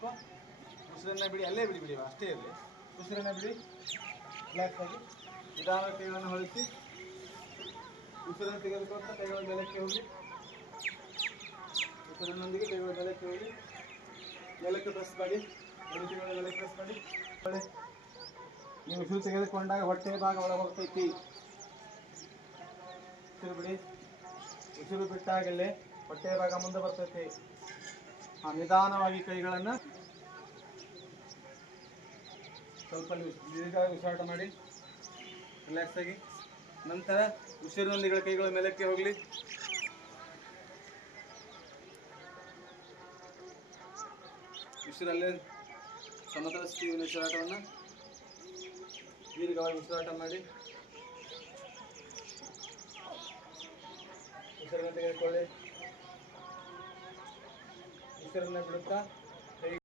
ಸ್ವಲ್ಪ ಉಸಿರನ್ನ ಬಿಡಿ, ಅಲ್ಲೇ ಬಿಡಿ ಬಿಡಿ, ಅಷ್ಟೇ ಇರಲಿ. ಉಸಿರನ್ನ ಬಿಡಿ, ರಿಲ್ಯಾಕ್ಸ್ ಆಗಿ ನಿಧಾನ ಕೈಗಳನ್ನು ಹೊಳಿಸಿ ಉಸಿರನ್ನು ತೆಗೆದುಕೊಂಡು ಕೈಗಳ ಮೇಲಕ್ಕೆ ಹೋಗಿ, ಉಸಿರಿನೊಂದಿಗೆ ಕೈಗಳ ಮೇಲಕ್ಕೆ ಹೋಗಿ ಮೇಲಕ್ಕೆ ಪ್ರೆಸ್ ಮಾಡಿ, ಎರಡು ಕೈಗಳ ಮೇಲಕ್ಕೆ ಪ್ರೆಸ್ ಮಾಡಿ. ನೀವು ಉಸಿರು ತೆಗೆದುಕೊಂಡಾಗ ಹೊಟ್ಟೆ ಭಾಗ ಒಳಗೆ ಹೋಗ್ತೈತಿ. ಉಸಿರು ಬಿಡಿ, ಉಸಿರು ಬಿಟ್ಟಾಗಲೇ ಹೊಟ್ಟೆ ಭಾಗ ಮುಂದೆ ಬರ್ತೈತಿ. ನಿಧಾನವಾಗಿ ಕೈಗಳನ್ನು ಸ್ವಲ್ಪ ದೀರ್ಘವಾಗಿ ಉಸಿರಾಟ ಮಾಡಿ, ರಿಲ್ಯಾಕ್ಸ್ ಆಗಿ. ನಂತರ ಉಸಿರಿನೊಂದಿಗೆ ಕೈಗಳ ಮೇಲಕ್ಕೆ ಹೋಗಲಿ. ಉಸಿರಲ್ಲೇ ಸಮತಲ ಸ್ಥಿತಿಯ ಉಸಿರಾಟವನ್ನು ದೀರ್ಘವಾಗಿ ಉಸಿರಾಟ ಮಾಡಿ. ಉಸಿರನ್ನು ತೆಗೆದುಕೊಳ್ಳಿ, ಉಸಿರನ್ನು ಬಿಡುತ್ತಾ